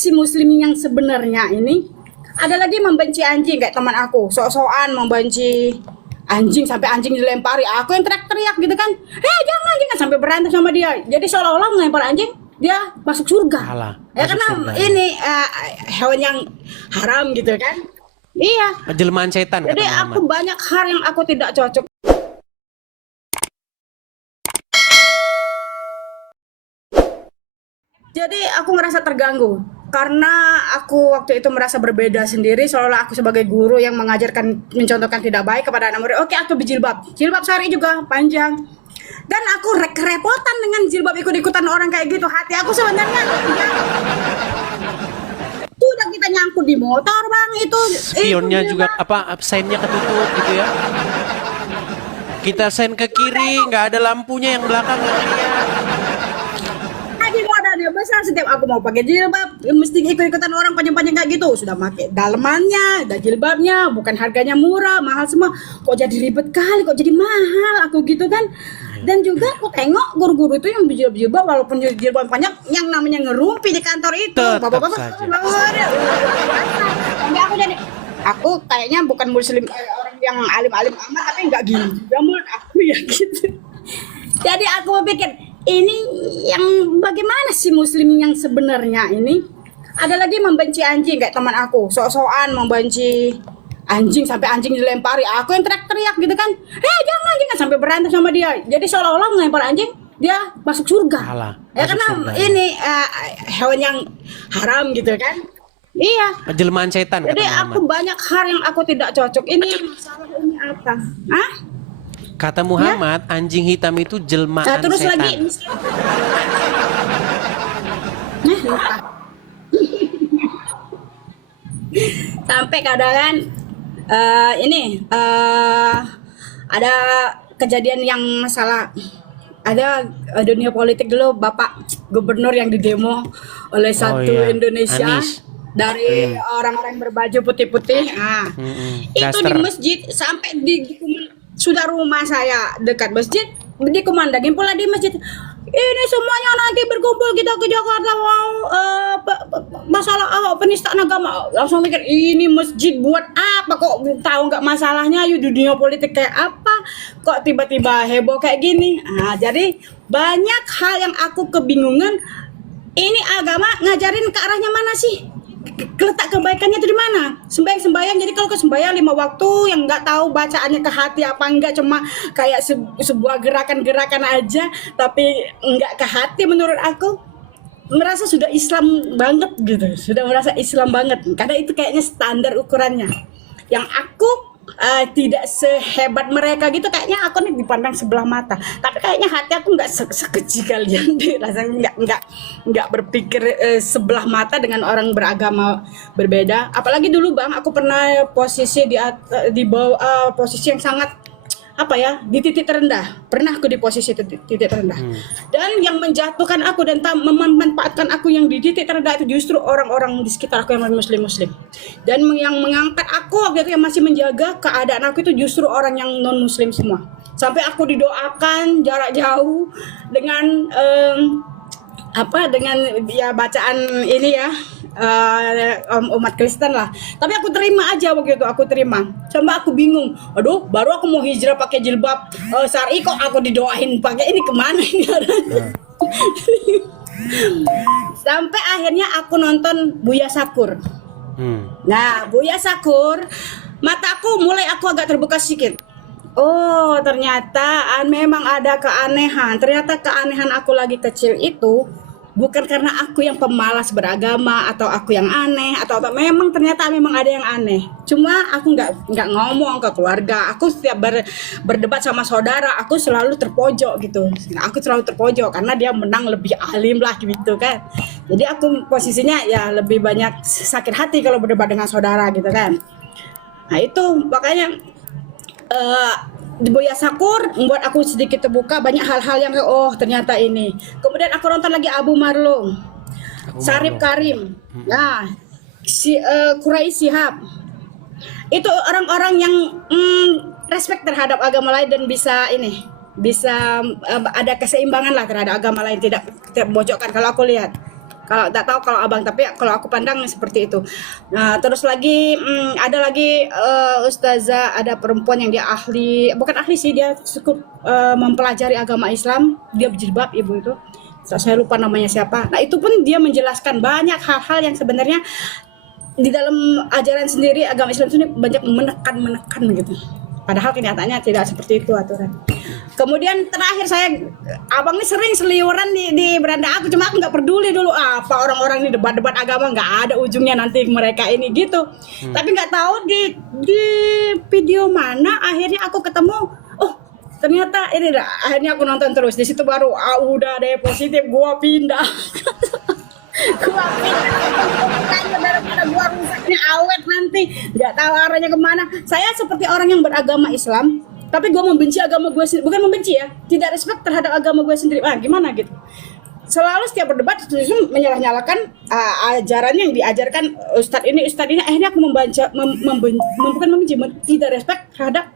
sih muslim yang sebenarnya ini? Ada lagi membenci anjing kayak teman aku, sok-sokan membenci anjing sampai anjing dilempari. Aku yang teriak-teriak gitu kan. Jangan, jangan sampai berantem sama dia. Jadi seolah-olah melempar anjing dia masuk surga. Alah, Ya masuk karena surga, ya. ini hewan yang haram gitu kan. Iya. Jelmaan setan kata Jadi aku Muhammad. banyak hal yang aku tidak cocok. Jadi aku merasa terganggu karena aku waktu itu merasa berbeda sendiri, seolah aku sebagai guru yang mengajarkan mencontohkan tidak baik kepada anak murid. Oke, aku berjilbab, jilbab syari juga panjang, dan aku kerepotan dengan jilbab ikut-ikutan orang kayak gitu. Hati aku sebenarnya sudah kita nyangkut di motor bang itu Spionnya itu juga jilbab. apa sennya ketutup gitu ya. Kita sen ke kiri nggak ada lampunya, yang belakang nggak lihat. Lagi modalnya besar, setiap aku mau pakai jilbab mesti ikut-ikutan orang panjang-panjang kayak gitu. Sudah pakai dalemannya, dan jilbabnya bukan harganya murah, mahal semua. Kok jadi ribet kali, kok jadi mahal aku gitu kan. Dan juga aku tengok guru-guru itu yang berjilbab walaupun jilbab panjang, yang namanya ngerumpi di kantor itu. Tetap Bapak-bapak saja. Sampai aku jadi, aku kayaknya bukan muslim orang yang alim-alim amat, tapi nggak gini juga menurut aku ya gitu. Jadi aku pikir ini yang bagaimana sih muslim yang sebenarnya ini? Ada lagi membenci anjing kayak teman aku, sok-sokan membenci anjing sampai anjing dilempari. Aku yang teriak-teriak gitu kan. Jangan, jangan sampai berantem sama dia. Jadi seolah-olah melempar anjing dia masuk surga. Alah, Ya masuk karena surga, ya. ini hewan yang haram gitu kan. Iya. Jelmaan setan kata Jadi aku Muhammad. banyak hal yang aku tidak cocok. Ini masalah ini apa? Hah? Kata Muhammad, anjing hitam itu jelmaan Terus setan. lagi lupa. Sampai kadang kan ini ada kejadian yang masalah, ada dunia politik dulu, Bapak Gubernur yang didemo oleh satu iya. Indonesia Anies. dari orang-orang berbaju putih-putih. Itu Daster. di masjid sampai sudah rumah saya dekat masjid, dikumandangin pula di masjid. Ini semuanya nanti berkumpul kita ke Jakarta, mau masalah penistaan agama. Langsung mikir ini masjid buat apa, kok tahu nggak masalahnya, yuk dunia politik kayak apa, kok tiba-tiba heboh kayak gini. Jadi banyak hal yang aku kebingungan, ini agama ngajarin ke arahnya mana sih? Letak kebaikannya itu di mana? Sembahyang, jadi kalau ke sembahyang 5 waktu yang nggak tahu bacaannya ke hati apa enggak, cuma kayak sebuah gerakan-gerakan aja tapi nggak ke hati, menurut aku merasa sudah Islam banget gitu, sudah merasa Islam banget karena itu kayaknya standar ukurannya. Yang aku tidak sehebat mereka gitu, kayaknya aku nih dipandang sebelah mata, tapi kayaknya hati aku nggak sekecil kalian deh, rasanya nggak berpikir sebelah mata dengan orang beragama berbeda. Apalagi dulu bang, aku pernah posisi di bawah posisi yang sangat apa ya, di titik terendah. Pernah aku di posisi titik terendah. Dan yang menjatuhkan aku dan memanfaatkan aku yang di titik terendah itu justru orang-orang di sekitar aku yang muslim. Dan yang mengangkat aku waktu itu, yang masih menjaga keadaan aku itu justru orang yang non muslim semua. Sampai aku didoakan jarak jauh dengan dengan ya bacaan ini ya, umat Kristen lah. Tapi aku terima aja waktu itu, aku terima. Sampai aku bingung, aduh baru aku mau hijrah pakai jilbab syar'i, kok aku didoain pakai ini, kemana ini arahnya? Sampai akhirnya aku nonton Buya Sakur. Nah Buya Sakur, mataku mulai aku agak terbuka sedikit. Oh ternyata memang ada keanehan. Ternyata keanehan aku lagi kecil itu bukan karena aku yang pemalas beragama atau aku yang aneh atau memang ternyata memang ada yang aneh. Cuma aku nggak ngomong ke keluarga. Aku setiap berdebat sama saudara, aku selalu terpojok gitu. Nah, aku selalu terpojok karena dia menang lebih alim lah gitu kan. Jadi aku posisinya ya lebih banyak sakit hati kalau berdebat dengan saudara gitu kan. Nah itu makanya di Buya Sakur membuat aku sedikit terbuka, banyak hal-hal yang oh ternyata ini. Kemudian aku nonton lagi Abu Marlum, Syarif Karim, nah Quraisy Shihab. Itu orang-orang yang respect terhadap agama lain dan bisa ada keseimbangan lah terhadap agama lain, tidak terpojokkan kalau aku lihat. Kalau tak tahu kalau abang, tapi kalau aku pandang seperti itu. Nah, terus lagi ada lagi ustazah, ada perempuan yang dia ahli, bukan ahli sih, dia cukup mempelajari agama Islam, dia berjilbab ibu itu. Saya lupa namanya siapa. Nah itu pun dia menjelaskan banyak hal-hal yang sebenarnya di dalam ajaran sendiri agama Islam itu banyak menekan gitu. Padahal kenyataannya tidak seperti itu aturan. Kemudian terakhir abang ini sering seliuran di beranda aku, cuma aku nggak peduli dulu apa orang-orang ini debat-debat agama, nggak ada ujungnya nanti mereka ini gitu. Tapi nggak tahu di video mana akhirnya aku ketemu, oh ternyata ini dah, akhirnya aku nonton terus. Di situ baru udah deh positif, gua pindah. Gua pindah daripada gua rusaknya awet nanti nggak tahu arahnya kemana. Saya seperti orang yang beragama Islam, tapi gue membenci agama gue sendiri. Bukan membenci ya, tidak respect terhadap agama gue sendiri. Gimana gitu. Selalu setiap berdebat justru menyalah-nyalakan ajaran yang diajarkan ustadz ini. Akhirnya aku bukan membenci, tidak respect terhadap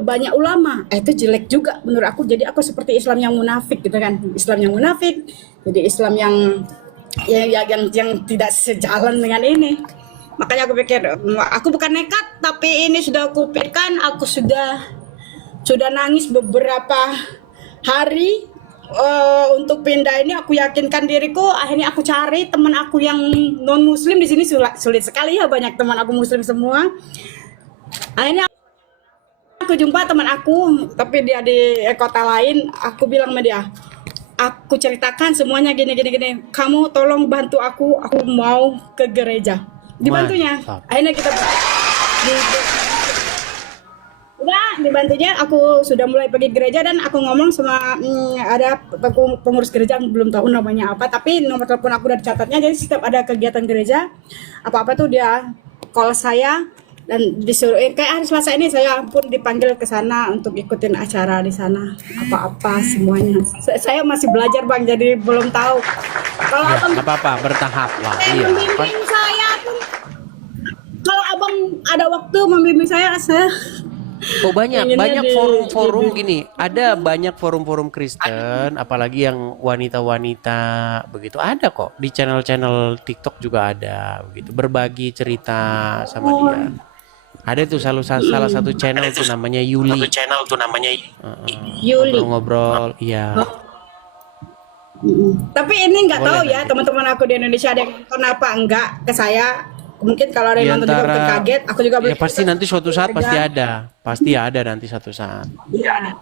banyak ulama. Itu jelek juga menurut aku. Jadi aku seperti Islam yang munafik gitu kan. Islam yang munafik, jadi Islam yang tidak sejalan dengan ini. Makanya aku pikir, aku bukan nekat, tapi ini sudah aku pikirkan. Aku sudah nangis beberapa hari untuk pindah ini. Aku yakinkan diriku. Akhirnya aku cari teman aku yang non muslim di sini, sulit sekali ya, banyak teman aku muslim semua. Akhirnya aku jumpa teman aku, tapi dia di kota lain. Aku bilang sama dia, aku ceritakan semuanya gini. Kamu tolong bantu aku mau ke gereja. Dibantunya. Akhirnya kita dibantunya, aku sudah mulai pergi gereja dan aku ngomong sama ada pengurus gereja, belum tahu namanya apa, tapi nomor telepon aku udah dicatatnya. Jadi setiap ada kegiatan gereja apa tuh dia call saya dan disuruh kayak hari Selasa ini saya pun dipanggil ke sana untuk ikutin acara di sana, apa semuanya. Saya masih belajar Bang, jadi belum tahu. Kalau ya, abang apa-apa bertahap lah. Iya. Membimbing saya pun, kalau abang ada waktu membimbing saya. Oh banyak Pengennya forum-forum gini. Ada banyak forum-forum Kristen, apalagi yang wanita-wanita begitu. Ada kok di channel-channel TikTok juga ada begitu. Berbagi cerita sama dia. Ada tuh salah satu channel tuh namanya Yuli. Yuli. Ngobrol, iya. Tapi ini nggak tahu ya nanti. teman-teman aku di Indonesia ada yang kenapa enggak ke saya. Mungkin kalau ada yang nonton juga mungkin kaget. Aku juga ya pasti nanti suatu saat pasti ada nanti suatu saat. Iya.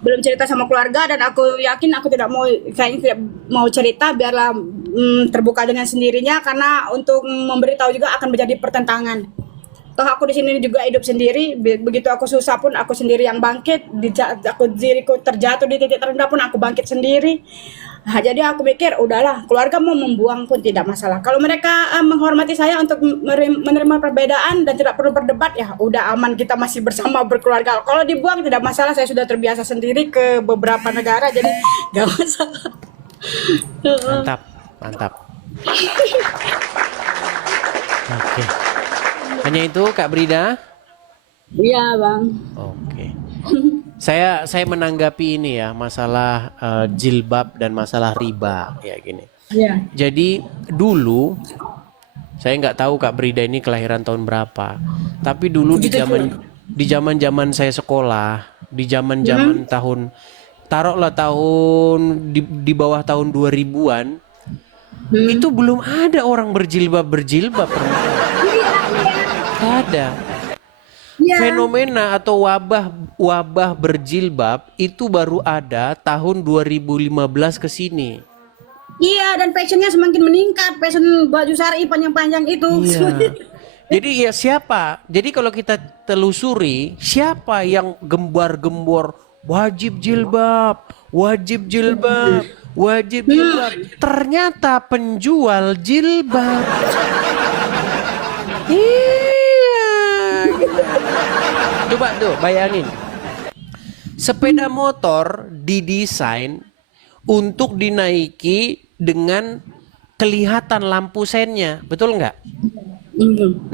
Belum cerita sama keluarga dan aku yakin aku tidak mau cerita, biarlah terbuka dengan sendirinya, karena untuk memberitahu juga akan menjadi pertentangan. Toh aku di sini juga hidup sendiri, begitu aku susah pun aku sendiri yang bangkit, diriku terjatuh di titik terendah pun aku bangkit sendiri. Nah, jadi aku pikir udahlah, keluarga mau membuang pun tidak masalah. Kalau mereka menghormati saya untuk menerima perbedaan dan tidak perlu berdebat, ya udah aman, kita masih bersama berkeluarga. Kalau dibuang tidak masalah, saya sudah terbiasa sendiri ke beberapa negara, jadi gak masalah. Mantap. Oke. Hanya itu Kak Brida? Iya Bang. Oke. Saya menanggapi ini ya, masalah jilbab dan masalah riba ya gini. Iya. Jadi dulu saya nggak tahu Kak Brida ini kelahiran tahun berapa, tapi dulu di zaman saya sekolah, di zaman tahun taruhlah tahun di bawah tahun 2000-an, itu belum ada orang berjilbab perempuan. Ada. Ya. Fenomena atau wabah berjilbab itu baru ada tahun 2015 ke sini. Iya, dan fashionnya semakin meningkat, fashion baju syari panjang-panjang itu. Iya. Jadi ya siapa? Jadi kalau kita telusuri, siapa yang gembar-gembor wajib jilbab. Ternyata penjual jilbab. Coba tuh bayangin, sepeda motor didesain untuk dinaiki dengan kelihatan lampu sennya, betul nggak?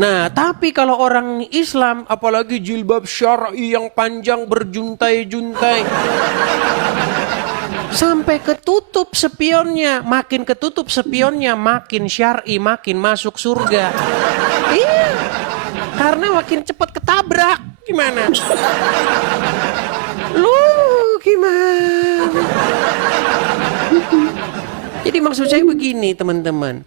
Nah, tapi kalau orang Islam, apalagi jilbab syar'i yang panjang berjuntai-juntai, Sampai ketutup spionnya, makin ketutup spionnya, makin syar'i, makin masuk surga. Iya, karena makin cepat ketabrak. Gimana? Lu gimana? Jadi maksud saya begini teman-teman.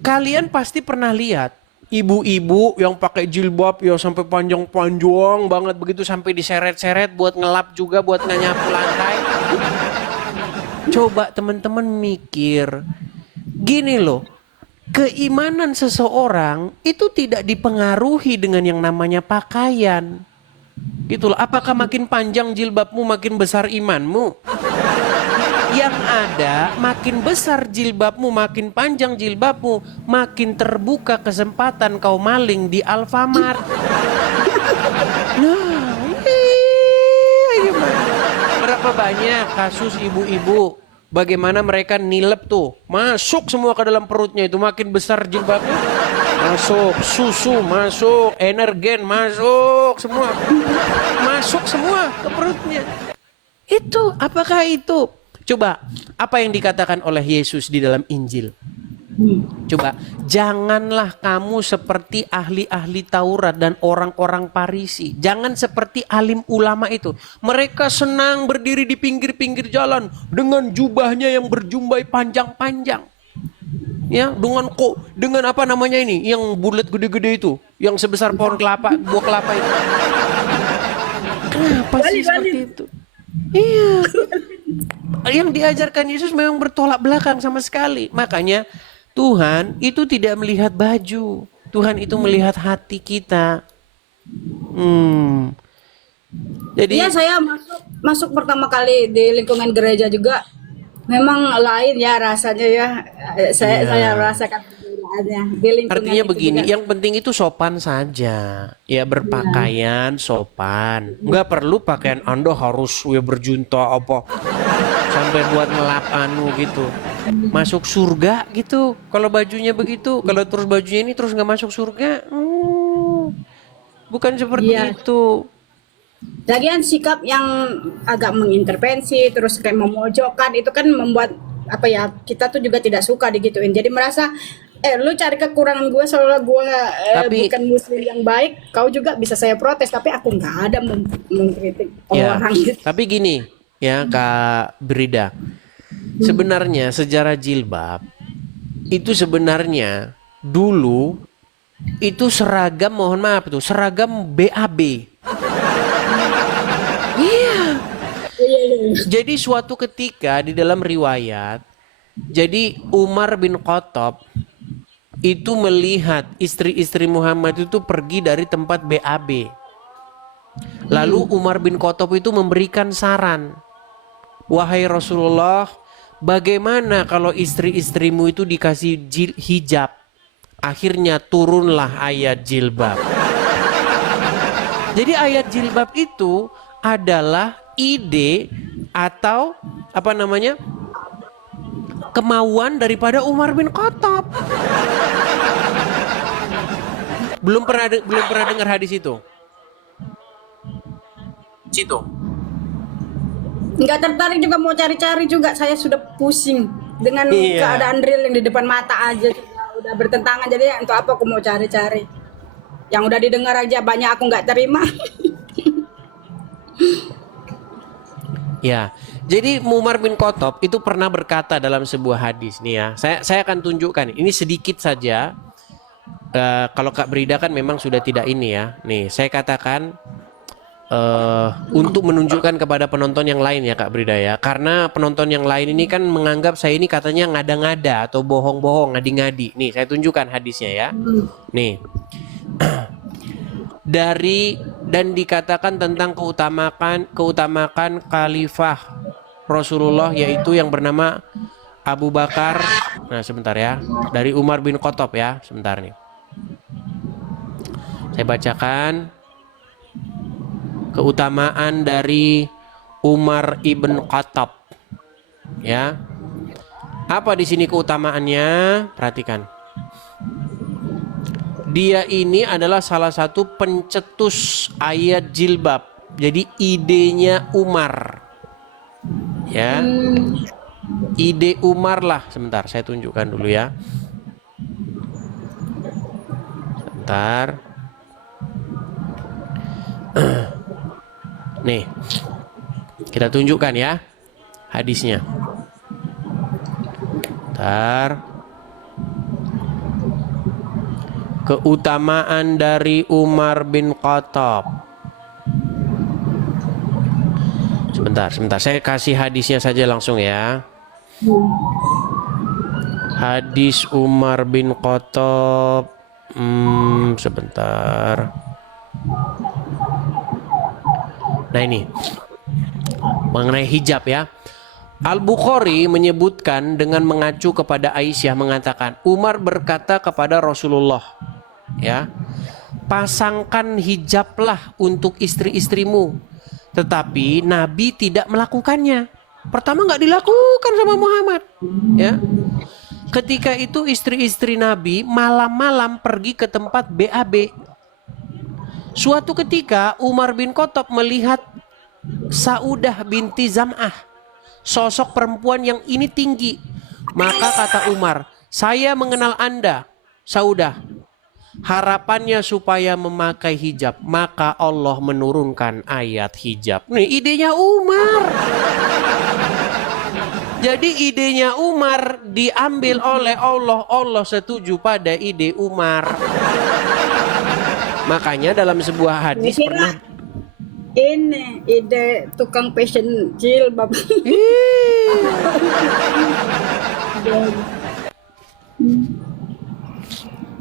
Kalian pasti pernah lihat ibu-ibu yang pakai jilbab ya sampai panjang-panjang banget begitu sampai diseret-seret buat ngelap juga, buat nyapu lantai. Coba teman-teman mikir, gini loh, keimanan seseorang itu tidak dipengaruhi dengan yang namanya pakaian. Gitu loh, apakah makin panjang jilbabmu makin besar imanmu? Yang ada makin besar jilbabmu, makin panjang jilbabmu, makin terbuka kesempatan kau maling di Alfamart. Nah, gimana? Berapa banyak kasus ibu-ibu bagaimana mereka nilep tuh, masuk semua ke dalam perutnya itu, makin besar jilbabnya, masuk susu, masuk energen, masuk semua ke perutnya. Itu apakah itu? Coba, apa yang dikatakan oleh Yesus di dalam Injil? Coba, janganlah kamu seperti ahli-ahli Taurat dan orang-orang Farisi. Jangan seperti alim ulama itu. Mereka senang berdiri di pinggir-pinggir jalan dengan jubahnya yang berjumbai panjang-panjang. Ya, dengan apa namanya ini? Yang bulat gede-gede itu, yang sebesar pohon kelapa, buah kelapa itu. Kenapa sih seperti itu? Iya. Yang diajarkan Yesus memang bertolak belakang sama sekali. Makanya Tuhan itu tidak melihat baju. Tuhan itu melihat hati kita. Jadi Iya, saya masuk pertama kali di lingkungan gereja juga. Memang lain ya rasanya ya. Saya rasakan perbedaannya di lingkungan. artinya itu begini, juga. yang penting itu sopan saja. Ya berpakaian sopan. Nggak perlu pakaian Anda harus berjunta apa sampai buat ngelap gitu. Masuk surga gitu. Kalau bajunya begitu, kalau terus bajunya ini terus nggak masuk surga. Bukan seperti itu. Lagian sikap yang agak mengintervensi terus kayak memojokkan itu kan membuat apa ya, kita tuh juga tidak suka digituin. Jadi merasa lu cari kekurangan gue seolah gue Tapi- bukan muslim yang baik, kau juga bisa saya protes, tapi aku nggak ada mengkritik Ya, orang gitu. tapi gini ya Kak Brida. Sebenarnya sejarah jilbab itu sebenarnya dulu itu seragam, mohon maaf tuh, seragam BAB. Iya. Jadi suatu ketika di dalam riwayat, jadi Umar bin Khattab itu melihat istri-istri Muhammad itu pergi dari tempat BAB. Lalu Umar bin Khattab itu memberikan saran, wahai Rasulullah, bagaimana kalau istri-istrimu itu dikasih hijab? Akhirnya turunlah ayat jilbab. Jadi ayat jilbab itu adalah ide atau apa namanya, kemauan daripada Umar bin Khattab. Belum pernah dengar hadis itu. Situ. Nggak tertarik juga, mau cari-cari juga, saya sudah pusing dengan Iya. keadaan real yang di depan mata aja udah bertentangan. Jadi untuk apa aku mau cari-cari? Yang udah didengar aja banyak aku nggak terima. Ya, jadi Umar bin Khattab itu pernah berkata dalam sebuah hadis nih ya. Saya akan tunjukkan. Ini sedikit saja. Kalau Kak Brida kan memang sudah tidak ini ya. Nih, saya katakan untuk menunjukkan kepada penonton yang lain ya Kak Brida ya. Karena penonton yang lain ini kan menganggap saya ini katanya ngada-ngada atau bohong-bohong, ngadi-ngadi. Nih, saya tunjukkan hadisnya ya. Nih. Dan dikatakan tentang keutamaan khalifah Rasulullah, yaitu yang bernama Abu Bakar. Nah, sebentar ya. Dari Umar bin Khattab ya, sebentar nih. Saya bacakan keutamaan dari Umar ibn Khattab. Ya. Apa di sini keutamaannya? Perhatikan. Dia ini adalah salah satu pencetus ayat jilbab. Jadi idenya Umar. Ya. Ide Umar lah. Sebentar, saya tunjukkan dulu ya. Sebentar. Nih, kita tunjukkan ya hadisnya. Bentar. Keutamaan dari Umar bin Khattab. Sebentar, saya kasih hadisnya saja langsung ya. Hadis Umar bin Khattab. Sebentar. Nah ini mengenai hijab ya. Al-Bukhari menyebutkan dengan mengacu kepada Aisyah mengatakan, Umar berkata kepada Rasulullah, ya, pasangkan hijablah untuk istri-istrimu. Tetapi Nabi tidak melakukannya. Pertama nggak dilakukan sama Muhammad, ya. Ketika itu istri-istri Nabi malam-malam pergi ke tempat BAB. Suatu ketika Umar bin Khattab melihat Saudah binti Zam'ah, sosok perempuan yang ini tinggi. Maka kata Umar, saya mengenal Anda, Saudah. Harapannya supaya memakai hijab. Maka Allah menurunkan ayat hijab. Nih idenya Umar. Jadi idenya Umar diambil oleh Allah. Allah setuju pada ide Umar. Makanya dalam sebuah hadis pernah ini ide tukang fashion jilbab.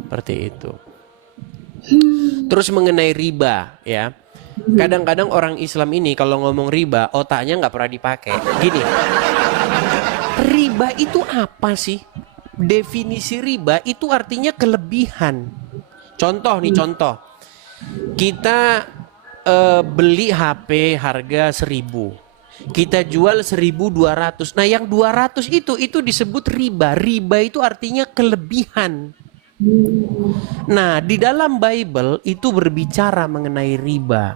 Seperti itu. Terus mengenai riba ya. Kadang-kadang orang Islam ini kalau ngomong riba otaknya nggak pernah dipakai. Gini, riba itu apa sih? Definisi riba itu artinya kelebihan. Contoh nih, contoh. Kita beli HP harga 1.000. Kita jual 1.200. Nah, yang 200 itu disebut riba. Riba itu artinya kelebihan. Nah, di dalam Bible itu berbicara mengenai riba.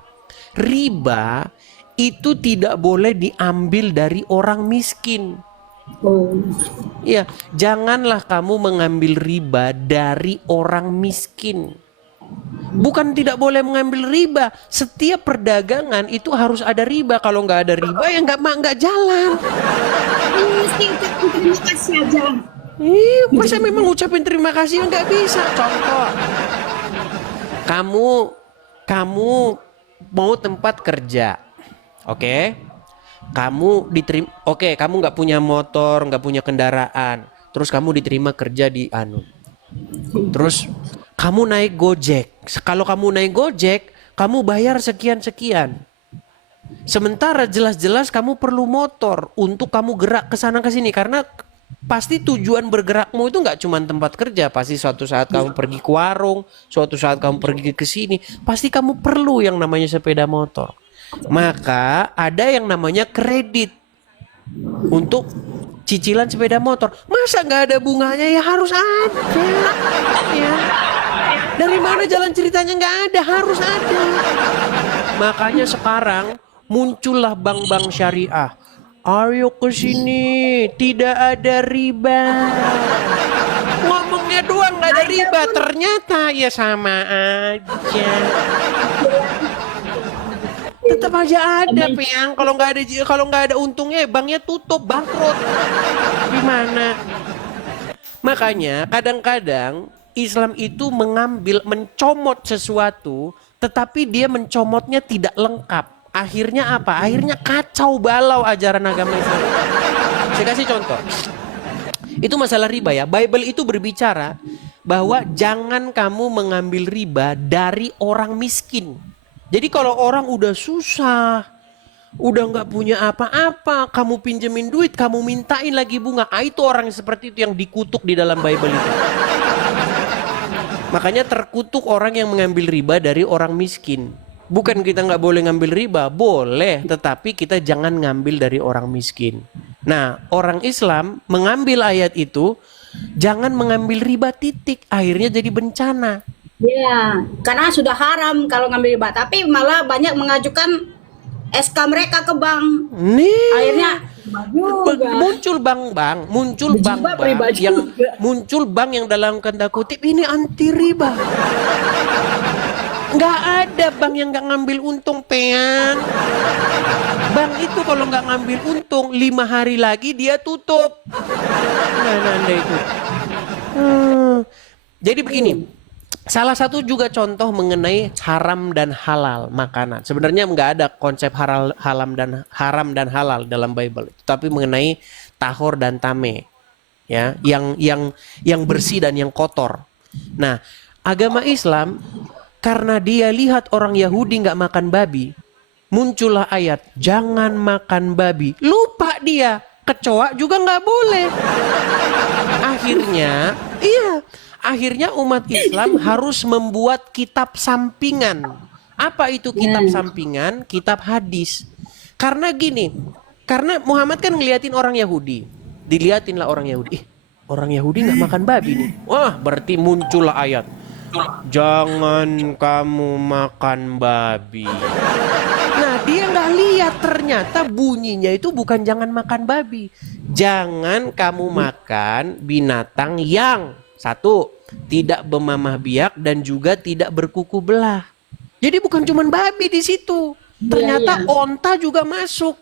Riba itu tidak boleh diambil dari orang miskin. Ya, janganlah kamu mengambil riba dari orang miskin. Bukan tidak boleh mengambil riba. Setiap perdagangan itu harus ada riba. Kalau nggak ada riba ya nggak jalan. Terima kasih aja. Masa memang ucapin terima kasih nggak bisa. Contoh, kamu mau tempat kerja, oke? Kamu diterima, oke? Kamu nggak punya motor, nggak punya kendaraan, terus kamu diterima kerja di terus kamu naik Gojek. Kalau kamu naik Gojek, kamu bayar sekian-sekian. Sementara jelas-jelas kamu perlu motor untuk kamu gerak ke sana ke sini, karena pasti tujuan bergerakmu itu nggak cuma tempat kerja. Pasti suatu saat kamu pergi ke warung, suatu saat kamu pergi ke sini, pasti kamu perlu yang namanya sepeda motor. Maka ada yang namanya kredit untuk cicilan sepeda motor. Masa nggak ada bunganya? Ya harus ada. Ya. Dari mana jalan ceritanya nggak ada? Harus ada. Makanya sekarang muncullah bank-bank syariah. Ayo ke sini, tidak ada riba. Ngomongnya doang nggak ada riba, ternyata ya sama aja. Tetap aja ada, Piang. Kalau nggak ada untungnya, banknya tutup, bangkrut. Gimana? Makanya kadang-kadang Islam itu mencomot sesuatu, tetapi dia mencomotnya tidak lengkap. Akhirnya apa? Akhirnya kacau balau ajaran agama Islam. Saya kasih contoh. Itu masalah riba ya. Bible itu berbicara bahwa jangan kamu mengambil riba dari orang miskin. Jadi kalau orang udah susah, udah nggak punya apa-apa, kamu pinjemin duit, kamu mintain lagi bunga. Itu orang seperti itu yang dikutuk di dalam Bible itu. Makanya terkutuk orang yang mengambil riba dari orang miskin. Bukan kita nggak boleh ngambil riba, boleh, tetapi kita jangan ngambil dari orang miskin. Nah, orang Islam mengambil ayat itu, jangan mengambil riba titik, akhirnya jadi bencana. Ya, karena sudah haram kalau ngambil riba, tapi malah banyak mengajukan SK mereka ke bank. Nih. Akhirnya Muncul muncul Riba, riba yang juga. muncul bank yang dalam tanda kutip ini anti riba. Nggak ada bank yang nggak ngambil untung, pean. Bank itu kalau nggak ngambil untung 5 hari lagi dia tutup. Nah, Anda itu. Jadi begini, salah satu juga contoh mengenai haram dan halal makanan. Sebenarnya nggak ada konsep haram dan halal dalam Bible, tapi mengenai tahor dan tame, ya, yang bersih dan yang kotor. Nah, agama Islam karena dia lihat orang Yahudi nggak makan babi, muncullah ayat jangan makan babi. Lupa dia, kecoa juga nggak boleh. Akhirnya umat Islam harus membuat kitab sampingan. Apa itu kitab sampingan? Kitab hadis. Karena gini, karena Muhammad kan ngeliatin orang Yahudi. Diliatinlah orang Yahudi. Orang Yahudi nggak makan babi nih. Wah, berarti muncullah ayat. Jangan kamu makan babi. Nah, dia nggak lihat ternyata bunyinya itu bukan jangan makan babi. Jangan kamu makan binatang yang satu, tidak bermamah biak dan juga tidak berkuku belah. Jadi bukan cuma babi di situ. Ternyata onta juga masuk.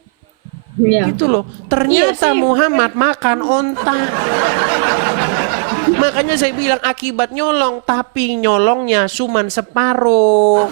Gitu loh. Ternyata Muhammad makan onta. Makanya saya bilang akibat nyolong, tapi nyolongnya cuman separuh.